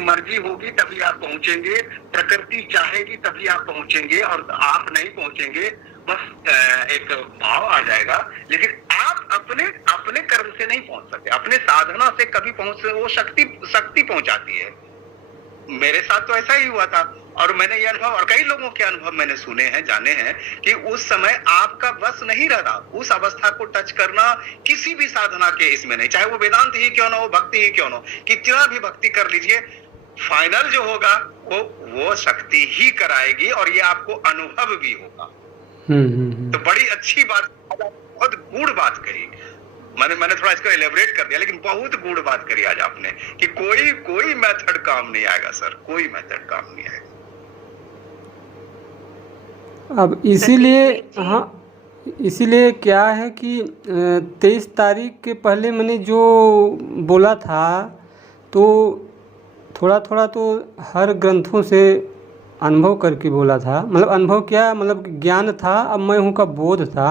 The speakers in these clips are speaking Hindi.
मर्जी होगी तभी आप पहुंचेंगे, प्रकृति चाहेगी तभी आप पहुंचेंगे, और आप नहीं पहुंचेंगे, बस एक भाव आ जाएगा। लेकिन आप अपने अपने कर्म से नहीं पहुंच सकते, अपने साधना से कभी पहुंच, वो शक्ति पहुंचाती है। मेरे साथ तो ऐसा ही हुआ था, और मैंने ये अनुभव और कई लोगों के अनुभव मैंने सुने हैं, जाने हैं कि उस समय आपका बस नहीं रहा उस अवस्था को टच करना किसी भी साधना के इसमें नहीं, चाहे वो वेदांत ही क्यों ना हो, भक्ति ही क्यों ना हो, कितना भी भक्ति कर लीजिए, फाइनल जो होगा वो शक्ति ही कराएगी, और ये आपको अनुभव भी होगा। तो बड़ी अच्छी बात, बहुत गूढ़ बात कही, मैंने थोड़ा इसको एलेबरेट कर दिया, लेकिन बहुत गूढ़ बात करी आज आपने कि कोई मेथड काम नहीं आएगा सर, कोई मेथड काम नहीं आएगा। अब इसीलिए क्या है कि 23 तारीख के पहले मैंने जो बोला था तो थोड़ा थोड़ा तो हर ग्रंथों से अनुभव करके बोला था, मतलब अनुभव क्या, मतलब ज्ञान था, अब मैं हूँ का बोध था।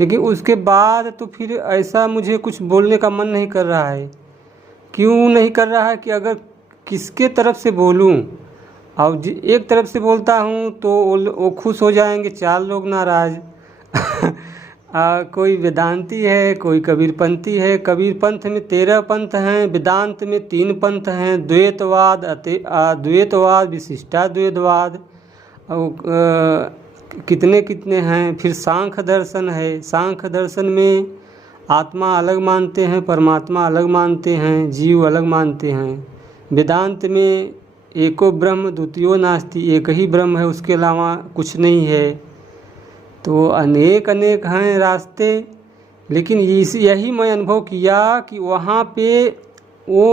लेकिन उसके बाद तो फिर ऐसा मुझे कुछ बोलने का मन नहीं कर रहा है। क्यों नहीं कर रहा है कि अगर किसके तरफ से बोलूं, और एक तरफ से बोलता हूं तो वो खुश हो जाएंगे, 4 लोग नाराज कोई वेदांती है, कोई कबीरपंथी है, कबीर पंथ में 13 पंथ हैं, वेदांत में 3 पंथ हैं, द्वैतवाद, द्वैतवाद, विशिष्टाद्वैतवाद, और कितने हैं। फिर सांख्य दर्शन है, सांख्य दर्शन में आत्मा अलग मानते हैं, परमात्मा अलग मानते हैं, जीव अलग मानते हैं। वेदांत में एको ब्रह्म द्वितीयो नास्ति, एक ही ब्रह्म है, उसके अलावा कुछ नहीं है। तो अनेक हैं रास्ते, लेकिन यही मैं अनुभव किया कि वहाँ पे वो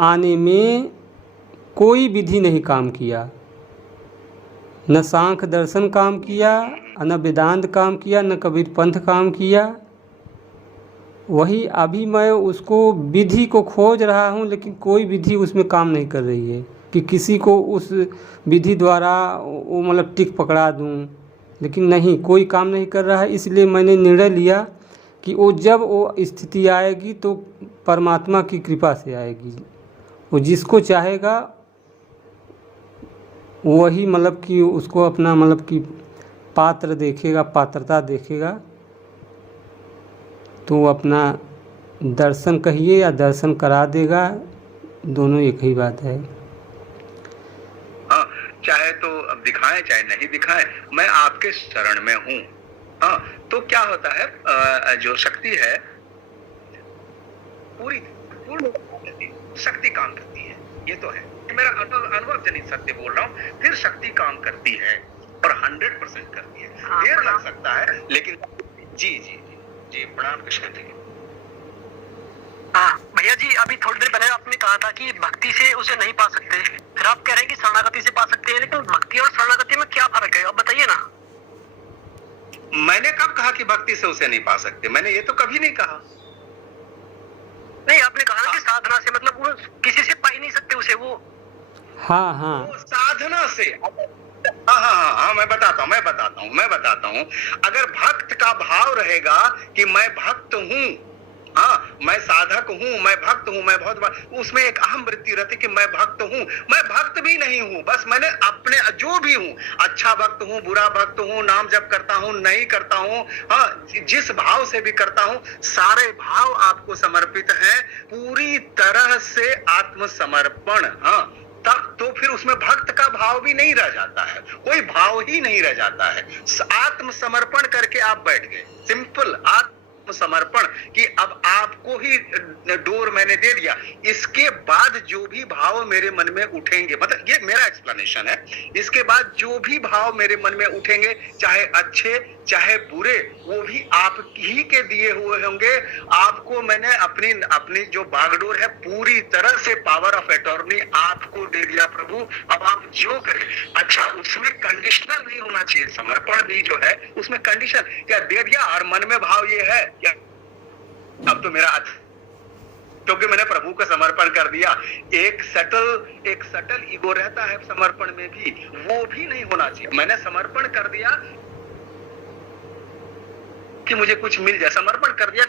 आने में कोई विधि नहीं काम किया, न सांख्य दर्शन काम किया, न वेदांत काम किया, न कबीर पंथ काम किया। वही अभी मैं उसको विधि को खोज रहा हूँ, लेकिन कोई विधि उसमें काम नहीं कर रही है कि किसी को उस विधि द्वारा वो मतलब टिक पकड़ा दूँ, लेकिन नहीं, कोई काम नहीं कर रहा है। इसलिए मैंने निर्णय लिया कि जब वो स्थिति आएगी तो परमात्मा की कृपा से आएगी, वो जिसको चाहेगा वही मतलब कि उसको अपना मतलब कि पात्र देखेगा, पात्रता देखेगा, तो अपना दर्शन कहिए या दर्शन करा देगा, दोनों एक ही बात है। हाँ, चाहे तो अब दिखाएं चाहे नहीं दिखाएं, मैं आपके शरण में हूँ। हाँ, तो क्या होता है, जो शक्ति है पूर्ण शक्ति काम करती है, ये तो है, मेरा अनुभव जनित सत्य बोल रहा हूँ। फिर शक्ति काम करती है और 100% करती है। देर लग सकता है, लेकिन जी जी जी जी प्रणाम कृष्ण जी। हाँ भैया जी, अभी थोड़ी देर पहले आपने कहा था कि भक्ति से उसे नहीं पा सकते, फिर आप कह रहे हैं कि शरणागति से पा सकते हैं, लेकिन भक्ति और शरणागति में क्या फर्क है, आप बताइए ना। मैंने कब कहा कि भक्ति से उसे नहीं पा सकते? मैंने ये तो कभी नहीं कहा। नहीं, आपने कहा ना कि साधना से, मतलब वो किसी से पा ही नहीं सकते उसे, वो हाँ वो साधना से। हाँ, मैं बताता हूँ। अगर भक्त का भाव रहेगा कि मैं भक्त हूँ, हाँ मैं साधक हूँ, मैं भक्त हूँ, मैं बहुत, उसमें एक अहम वृत्ति रहती कि मैं भक्त हूँ। मैं भक्त भी नहीं हूँ, बस मैंने अपने जो भी हूँ, अच्छा भक्त हूँ, बुरा भक्त हूँ, नाम जप करता हूँ, नहीं करता हूँ, हाँ जिस भाव से भी करता हूँ, सारे भाव आपको समर्पित हैं, पूरी तरह से आत्मसमर्पण। हाँ, तब तो फिर उसमें भक्त का भाव भी नहीं रह जाता है, कोई भाव ही नहीं रह जाता है। आत्मसमर्पण करके आप बैठ गए, सिंपल समर्पण कि अब आपको ही डोर मैंने दे दिया, इसके बाद जो भी भाव मेरे मन में उठेंगे, मतलब ये मेरा एक्सप्लेनेशन है, इसके बाद जो भी भाव मेरे मन में उठेंगे, चाहे अच्छे चाहे बुरे, वो भी आप ही के दिए हुए होंगे। आपको मैंने अपनी जो बागडोर है पूरी तरह से पावर ऑफ अटॉर्नी आपको दे दिया प्रभु, अब आप जो करें। अच्छा, उसमें कंडीशनल नहीं होना चाहिए, समर्पण भी जो है उसमें कंडीशन क्या दे दिया, और मन में भाव ये है क्या अब तो मेरा, क्योंकि मैंने प्रभु को समर्पण कर दिया। एक सटल ईगो रहता है समर्पण में भी, वो भी नहीं होना चाहिए। मैंने समर्पण कर दिया कि मुझे कुछ मिल जाए, समर्पण कर दिया,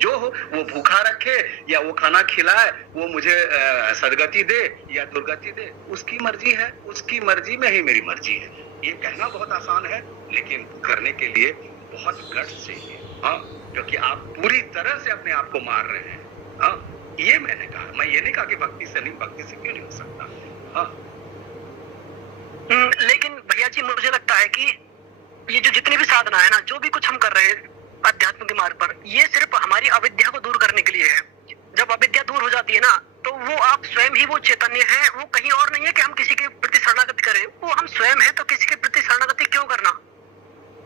जो हो, वो भूखा रखे या वो खाना खिलाए, वो मुझे सदगति दे या दुर्गति दे, उसकी मर्जी है, उसकी मर्जी में ही मेरी मर्जी है। ये कहना बहुत आसान है, लेकिन करने के लिए बहुत गट्स चाहिए। हाँ, क्योंकि आप पूरी तरह से अपने आप को मार रहे हैं। हाँ, ये मैंने कहा, मैं ये नहीं कहा कि भक्ति से नहीं, भक्ति से क्यों नहीं हो सकता। हाँ, लेकिन भैया जी मुझे लगता है कि ये जो जितनी भी साधना है ना, जो भी कुछ हम कर रहे हैं अध्यात्म के मार्ग पर, ये सिर्फ हमारी अविद्या को दूर करने के लिए है। जब अविद्या दूर हो जाती है ना, तो वो आप स्वयं ही वो चैतन्य है, वो कहीं और नहीं है कि हम किसी के प्रति शरणागति करें, वो हम स्वयं है, तो किसी के प्रति शरणागति क्यों करना।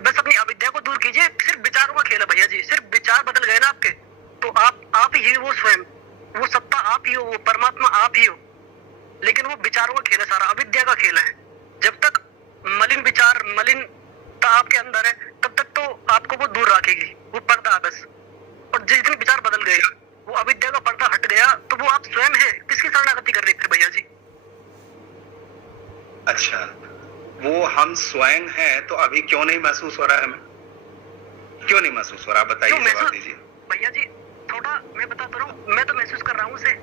बस अपनी अविद्या को दूर कीजिए। सिर्फ विचारों का खेल है भैया जी, सिर्फ विचार बदल गए ना आपके, तो आप ही हो, वो स्वयं, वो सत्ता आप ही हो, वो परमात्मा आप ही हो। लेकिन वो विचारों का खेल है सारा, अविद्या का खेल है। जब तक मलिन विचार, मलिनता आपके अंदर है, तब तक तो आपको वो दूर रखेगी, वो पर्दा है बस। और जिस दिन विचार बदल गए, वो अविद्या का पर्दा हट गया, तो वो आप स्वयं है। किसकी शरणागति कर रहे थे भैया जी? अच्छा, वो हम स्वयं हैं, तो अभी क्यों नहीं महसूस हो रहा है हमें? क्यों नहीं महसूस हो रहा, बताइए, जवाब दीजिए भैया जी। थोड़ा मैं बताता रहा हूँ, मैं तो महसूस कर रहा हूँ उसे।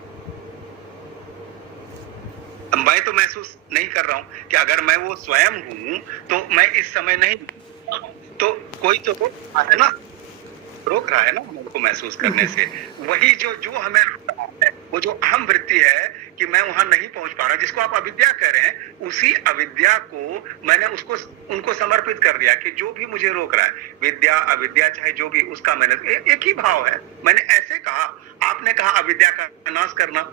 मैं तो महसूस नहीं कर रहा हूं कि अगर मैं वो स्वयं हूं तो मैं इस समय नहीं, तो कोई तो रोक रहा है ना हमको महसूस करने से। वही जो हमें रोक रहा है, वो जो अहम वृत्ति है कि मैं वहां नहीं पहुंच पा रहा, जिसको आप अविद्या कह रहे हैं, उसी अविद्या को मैंने उनको समर्पित कर दिया कि जो भी मुझे रोक रहा है, विद्या अविद्या चाहे जो भी, उसका मैंने एक ही भाव है। मैंने ऐसे कहा, आपने कहा अविद्या का नाश करना,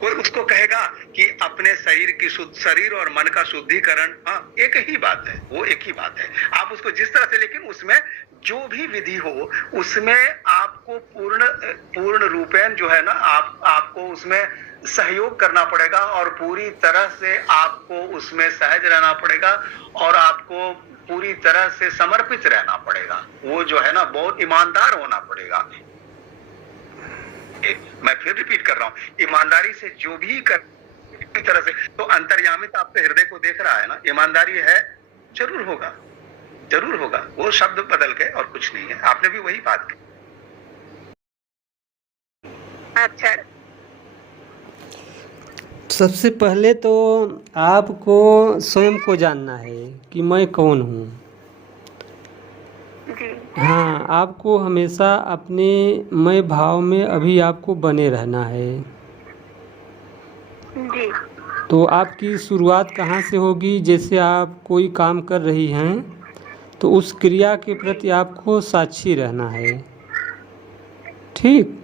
कोई उसको कहेगा कि अपने शरीर और मन का शुद्धिकरण। हाँ, एक ही बात है, वो एक ही बात है। आप उसको जिस तरह से, लेकिन उसमें जो भी विधि हो, उसमें आपको पूर्ण रूपेण जो है ना, आपको उसमें सहयोग करना पड़ेगा और पूरी तरह से आपको उसमें सहज रहना पड़ेगा और आपको पूरी तरह से समर्पित रहना पड़ेगा। वो जो है ना, बहुत ईमानदार होना पड़ेगा। मैं फिर रिपीट कर रहा हूं, ईमानदारी से जो भी कर तरह से, तो अंतर्यामी तो आपके हृदय को देख रहा है ना, ईमानदारी है, जरूर होगा, जरूर होगा। वो शब्द बदल गए और कुछ नहीं है, आपने भी वही बात की। अच्छा, सबसे पहले तो आपको स्वयं को जानना है कि मैं कौन हूँ। हाँ, आपको हमेशा अपने मैं भाव में अभी आपको बने रहना है। जी। तो आपकी शुरुआत कहाँ से होगी? जैसे आप कोई काम कर रही हैं, तो उस क्रिया के प्रति आपको साक्षी रहना है। ठीक,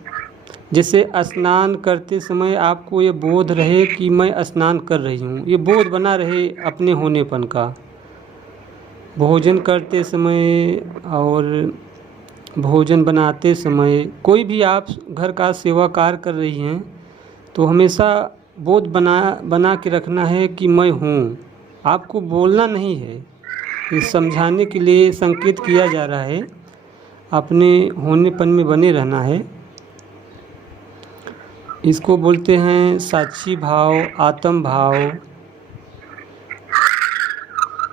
जैसे स्नान करते समय आपको ये बोध रहे कि मैं स्नान कर रही हूँ, ये बोध बना रहे अपने होनेपन का। भोजन करते समय और भोजन बनाते समय, कोई भी आप घर का सेवा कार्य कर रही हैं, तो हमेशा बोध बना के रखना है कि मैं हूँ। आपको बोलना नहीं है, ये समझाने के लिए संकेत किया जा रहा है, अपने होनेपन में बने रहना है। इसको बोलते हैं साक्षी भाव, आत्म भाव।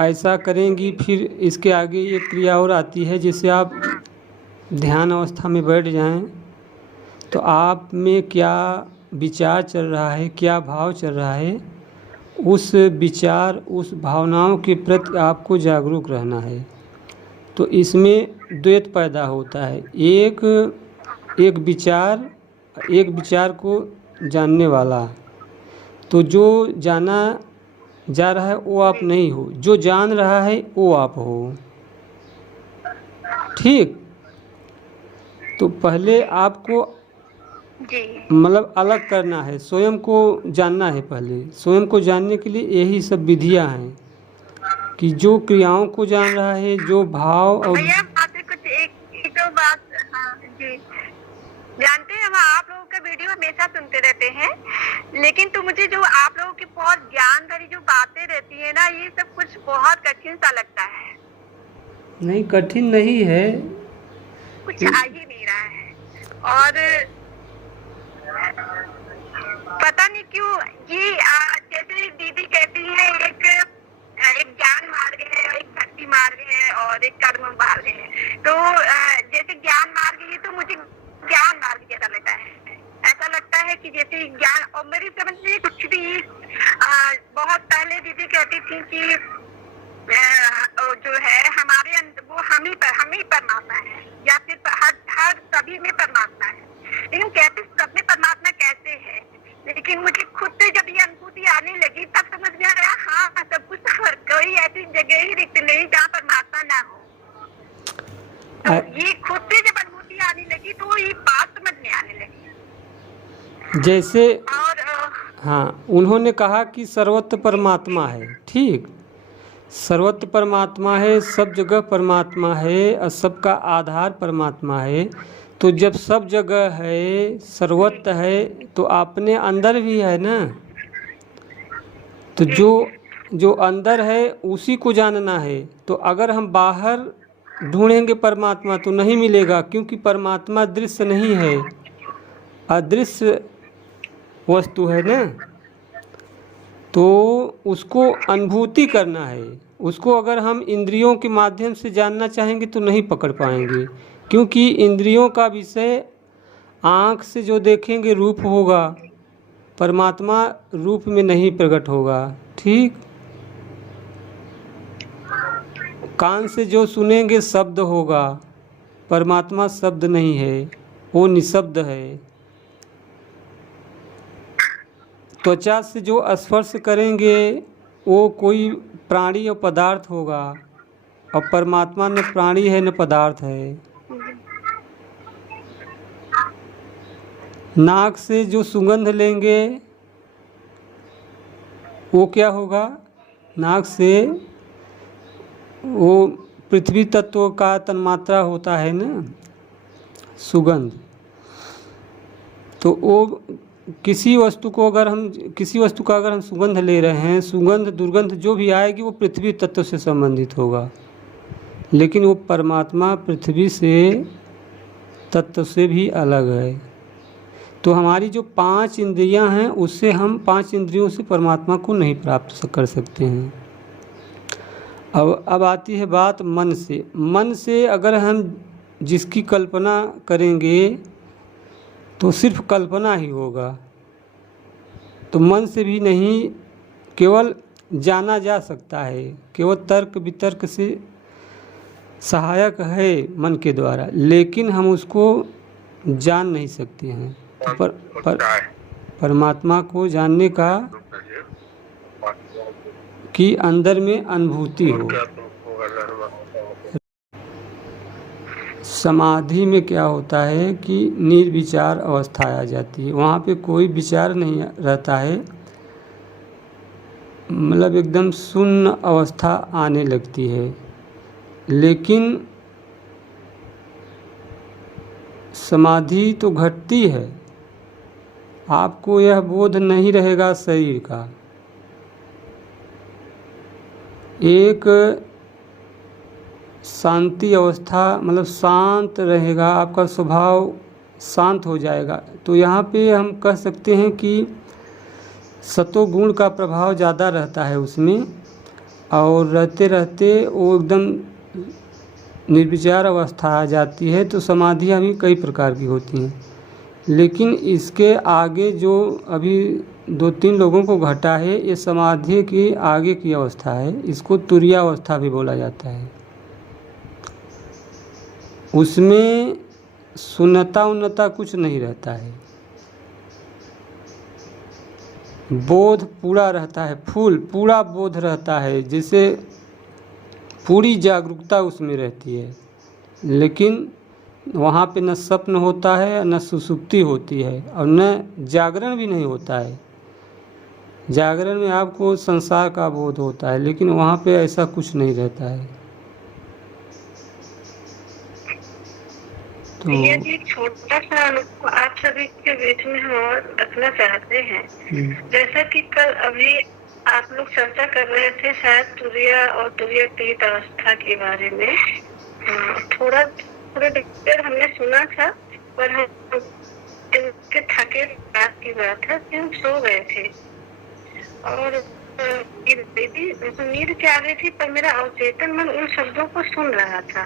ऐसा करेंगी, फिर इसके आगे एक क्रिया और आती है, जिससे आप ध्यान अवस्था में बैठ जाएं, तो आप में क्या विचार चल रहा है, क्या भाव चल रहा है, उस विचार, उस भावनाओं के प्रति आपको जागरूक रहना है। तो इसमें द्वैत पैदा होता है, एक विचार को जानने वाला। तो जो जाना जा रहा है वो आप नहीं हो, जो जान रहा है वो आप हो। ठीक, तो पहले आपको मतलब अलग करना है, स्वयं को जानना है। पहले स्वयं को जानने के लिए यही सब विधियां हैं कि जो क्रियाओं को जान रहा है, जो भाव और भैया कुछ एक दो बात। हाँ जी, जानते हैं हम आप लोगों का वीडियो हमेशा सुनते रहते हैं, लेकिन तो मुझे जो आप लोगों की बहुत ज्ञान भरी जो बातें रहती है ना, ये सब कुछ बहुत कठिन सा लगता है। नहीं, कठिन नहीं है, कुछ आ ही नहीं रहा है। और पता नहीं क्यों ये जैसे दीदी कहती है, एक ज्ञान मार्ग है, एक भक्ति मार्ग है और एक कर्म मार्ग है। तो जैसे ज्ञान मार्ग है, तो मुझे ज्ञान ज्ञान और मेरी समझ में कुछ भी बहुत पहले दीदी कहती थी कि जो है हमारे वो हम ही परमात्मा है, या फिर हर सभी में परमात्मा है। लेकिन कहते सब में परमात्मा कैसे है, लेकिन मुझे खुद से जब ये अनुभूति आने लगी तब समझ में आया, हाँ सब कुछ कोई ऐसी जगह ही रिक्त नहीं जहाँ परमात्मा ना हो। तो ये खुद से जब अनुभूति आने लगी तो ये बात समझ में आने लगी। जैसे और हाँ, उन्होंने कहा कि सर्वत्र परमात्मा है, ठीक, सर्वत्र परमात्मा है, सब जगह परमात्मा है और सबका आधार परमात्मा है। तो जब सब जगह है, सर्वत्र है, तो अपने अंदर भी है ना। तो जो अंदर है उसी को जानना है। तो अगर हम बाहर ढूंढेंगे परमात्मा तो नहीं मिलेगा, क्योंकि परमात्मा दृश्य नहीं है, अदृश्य वस्तु है ना। तो उसको अनुभूति करना है। उसको अगर हम इंद्रियों के माध्यम से जानना चाहेंगे तो नहीं पकड़ पाएंगे, क्योंकि इंद्रियों का विषय आँख से जो देखेंगे रूप होगा, परमात्मा रूप में नहीं प्रकट होगा, ठीक। कान से जो सुनेंगे शब्द होगा, परमात्मा शब्द नहीं है, वो निशब्द है। त्वचा से जो स्पर्श करेंगे वो कोई प्राणी और पदार्थ होगा, और परमात्मा न प्राणी है न पदार्थ है। नाक से जो सुगंध लेंगे वो क्या होगा, नाक से वो पृथ्वी तत्व का तन्मात्रा होता है ना, सुगंध। तो वो किसी वस्तु का अगर हम सुगंध ले रहे हैं, सुगंध दुर्गंध जो भी आएगी वो पृथ्वी तत्व से संबंधित होगा, लेकिन वो परमात्मा पृथ्वी से तत्व से भी अलग है। तो हमारी जो 5 इंद्रियां हैं उससे हम 5 इंद्रियों से परमात्मा को नहीं प्राप्त कर सकते हैं। अब आती है बात मन से। मन से अगर हम जिसकी कल्पना करेंगे तो सिर्फ कल्पना ही होगा। तो मन से भी नहीं, केवल जाना जा सकता है, केवल तर्क वितर्क से सहायक है मन के द्वारा, लेकिन हम उसको जान नहीं सकते हैं। परमात्मा को जानने का कि अंदर में अनुभूति हो। समाधि में क्या होता है कि निर्विचार अवस्था आ जाती है, वहाँ पे कोई विचार नहीं रहता है, मतलब एकदम शून्य अवस्था आने लगती है। लेकिन समाधि तो घटती है, आपको यह बोध नहीं रहेगा शरीर का। एक शांति अवस्था, मतलब शांत रहेगा, आपका स्वभाव शांत हो जाएगा। तो यहाँ पे हम कह सकते हैं कि सतोगुण का प्रभाव ज़्यादा रहता है उसमें, और रहते रहते वो एकदम निर्विचार अवस्था आ जाती है। तो समाधियाँ भी कई प्रकार की होती हैं, लेकिन इसके आगे जो अभी 2-3 लोगों को घटा है, ये समाधि की आगे की अवस्था है, इसको तुरीय अवस्था भी बोला जाता है। उसमें शून्यता उन्नता कुछ नहीं रहता है, बोध पूरा रहता है, पूरा बोध रहता है, जैसे पूरी जागरूकता उसमें रहती है। लेकिन वहाँ पे न स्वप्न होता है, न सुसुप्ति होती है, और न जागरण भी नहीं होता है। जागरण में आपको संसार का बोध होता है, लेकिन वहाँ पे ऐसा कुछ नहीं रहता है। तो ये एक छोटा सा आप सभी के बीच में हम और रखना चाहते हैं। जैसा कि कल अभी आप लोग चर्चा कर रहे थे शायद तुरीय और तुरीयातीत अवस्था के बारे में, थोड़ा देर हमने सुना था, पर हम इनके थके रात की बात है कि हम सो गए थे। और नींद के आ रही थी, पर मेरा अवचेतन मन उन शब्दों को सुन रहा था।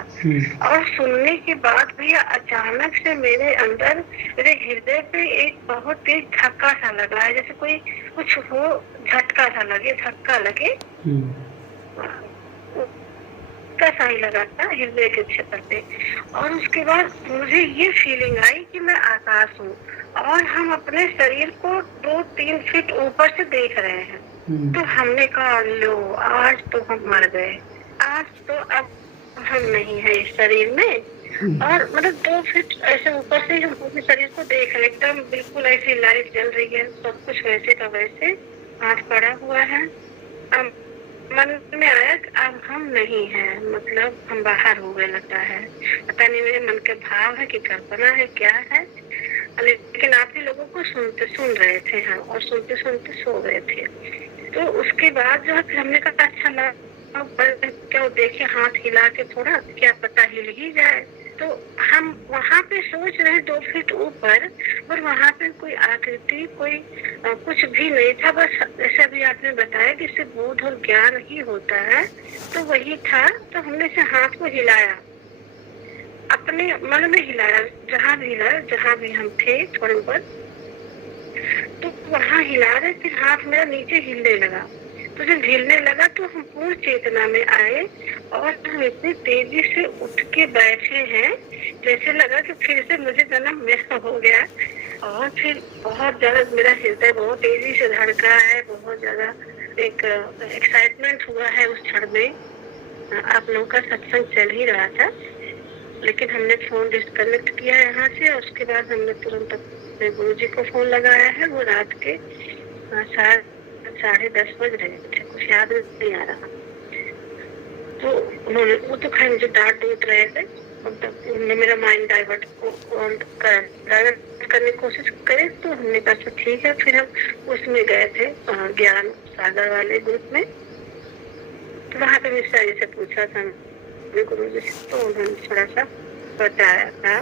और सुनने के बाद भैया अचानक से मेरे अंदर, मेरे हृदय पे एक बहुत तेज धक्का सा लगा है, जैसे कोई कुछ हो, झटका सा लगे, धक्का लगे, कैसा ही लगा था हृदय के क्षेत्र पे। और उसके बाद मुझे ये फीलिंग आई कि मैं आकाश हूँ और हम अपने शरीर को 2-3 फीट ऊपर से देख रहे हैं। तो हमने कहा लो, आज तो हम मर गए, आज तो अब हम नहीं है इस शरीर में। और मतलब 2 फीट ऐसे ऊपर से हम अपने शरीर को देख रहे, एकदम बिल्कुल ऐसी लाइट जल रही है, सब कुछ वैसे का वैसे, हाथ पड़ा हुआ है। अब मन में आया कि अब हम नहीं है, मतलब हम बाहर हो गए लगता है। पता नहीं मेरे मन के भाव है कि कल्पना है, क्या है, लेकिन आप ही लोगों को सुन रहे थे हम, और सुनते सुनते सो गए थे। तो उसके बाद जो है हमने कहा अच्छा लगा, क्या देखे हाथ हिला के थोड़ा, क्या पता हिल ही जाए। तो हम वहाँ पे सोच रहे 2 फीट ऊपर, और वहाँ पे कोई आकृति, कोई कुछ भी नहीं था, बस जैसे अभी आपने बताया कि सिर्फ बोध और ज्ञान ही होता है, तो वही था। तो हमने से हाथ को हिलाया, अपने मन में हिलाया, जहाँ भी हिलाया, जहाँ भी हम थे थोड़े ऊपर, तो वहाँ हिला रहे, फिर हाथ मेरा नीचे हिलने लगा। तो जब हिलने लगा तो हम पूर्ण चेतना में आए, और हम इतनी तेजी से उठ के बैठे हैं, जैसे लगा कि फिर से मुझे जन्म मेरा हो गया। और फिर बहुत ज्यादा मेरा हृदय बहुत तेजी से धड़का है, बहुत ज्यादा एक एक्साइटमेंट हुआ है उस क्षण में। आप लोगों का सत्संग चल ही रहा था, लेकिन हमने फोन डिस्कनेक्ट किया यहाँ से, और उसके बाद हमने तुरंत अपने गुरु जी को फोन लगाया है। वो रात के 10:30 बज रहे थे, कुछ याद नहीं आ रहा। तो उन्होंने, वो तो खैर मुझे डांट डूट रहे थे, उन्होंने मेरा माइंड डाइवर्ट करने की कोशिश करे। तो हमने कहा अच्छा ठीक है, फिर हम उसमें गए थे ज्ञान सागर वाले ग्रुप में। तो वहाँ पे मिश्रा जी से पूछा था गुरु जी से, तो उन्होंने थोड़ा सा बताया था